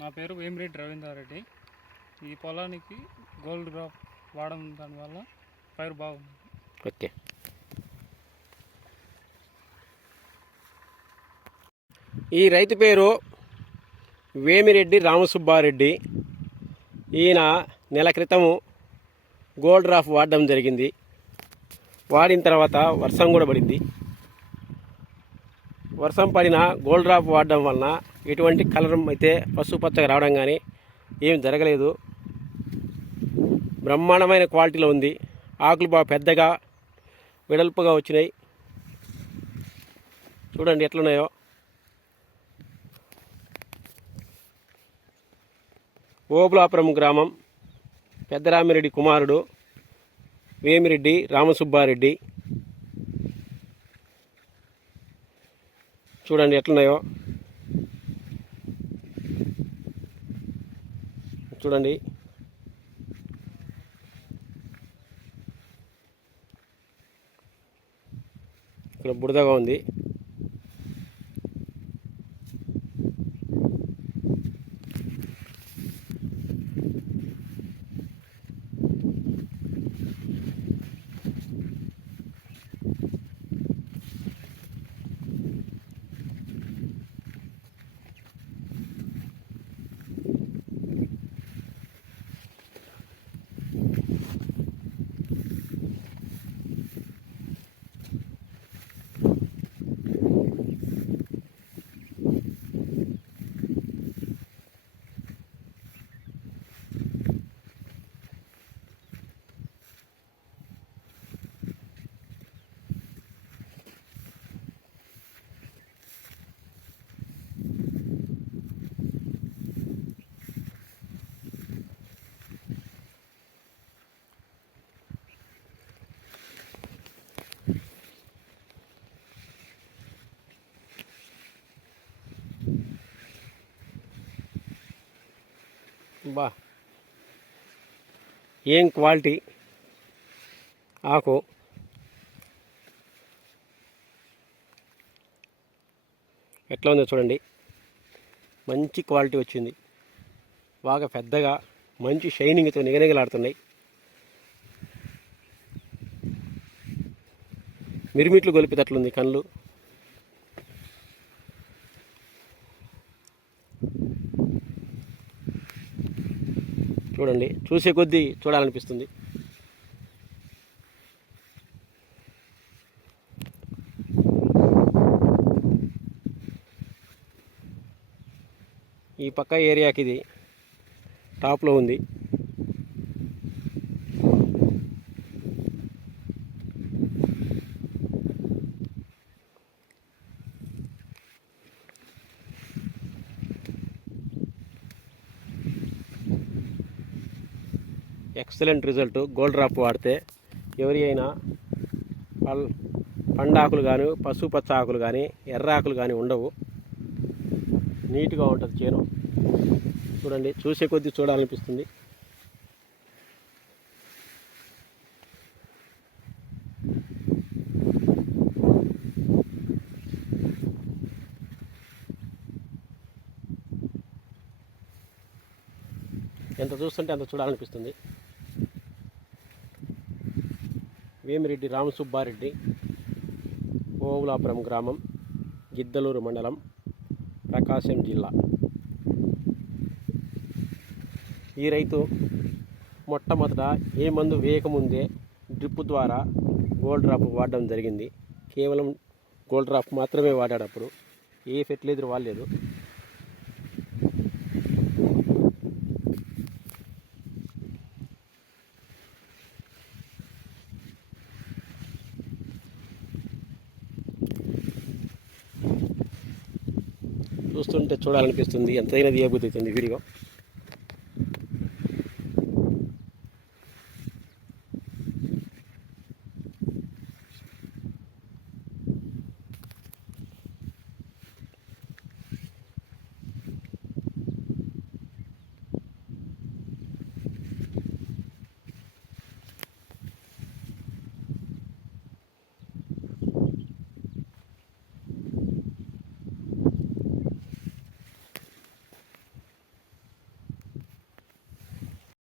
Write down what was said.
నా పేరు వేమిరెడ్డి రవీంద్రారెడ్డి. ఈ పొలానికి గోల్డ్ క్రాప్ వాడడం దానివల్ల పైరు బాగుంది. ఓకే. ఈ రైతు పేరు వేమిరెడ్డి రామసుబ్బారెడ్డి. ఈయన నెల క్రితము గోల్డ్ డ్రాప్ వాడడం జరిగింది. వాడిన తర్వాత వర్షం కూడా పడింది. వర్షం పడిన గోల్డ్ డ్రాప్ వాడడం వలన ఎటువంటి కలర్ అయితే పసుపచ్చగా రావడం కానీ ఏం జరగలేదు. బ్రహ్మాండమైన క్వాలిటీలో ఉంది. ఆకులు బాగా పెద్దగా వెడల్పుగా వచ్చినాయి. చూడండి ఎట్లున్నాయో. ఓబులాపురం గ్రామం, పెద్దరామిరెడ్డి కుమారుడు వేమిరెడ్డి రామసుబ్బారెడ్డి. చూడండి ఎట్లున్నాయో. చూడండి ఇక్కడ బురదగా ఉంది. బా ఏం క్వాలిటీ ఆకు. ఎట్లా ఉందో చూడండి. మంచి క్వాలిటీ వచ్చింది. బాగా పెద్దగా మంచి షైనింగ్తో నిగనిగలాడుతున్నాయి. మిరిమిట్లు గొలిపేటట్లుంది కళ్ళు. చూడండి, చూసే కొద్దీ చూడాలనిపిస్తుంది. ఈ పక్క ఏరియాకి ఇది టాప్లో ఉంది. Excellent result. గోల్డ్ డ్రాప్ వాడితే ఎవరి అయినా పండాకులు కానీ పసుపచ్చ ఆకులు కానీ ఎర్ర ఆకులు కానీ ఉండవు. నీట్గా ఉంటుంది చేను. చూడండి, చూసే కొద్దీ చూడాలనిపిస్తుంది. ఎంత చూస్తుంటే అంత చూడాలనిపిస్తుంది. వేమిరెడ్డి రామసుబ్బారెడ్డి, ఓబులాపురం గ్రామం, గిద్దలూరు మండలం, ప్రకాశం జిల్లా. ఈ రైతు మొట్టమొదట ఏ మందు వేయకముందే డ్రిప్ ద్వారా గోల్డ్ డ్రాప్ వాడడం జరిగింది. కేవలం గోల్డ్ డ్రాప్ మాత్రమే వాడాడు. అప్పుడు ఏ ఫెర్టిలైజర్ వాడలేదు. చూస్తుంటే చూడాలనిపిస్తుంది. ఎంతైనా తీయబుద్ధి అవుతుంది వీడియో.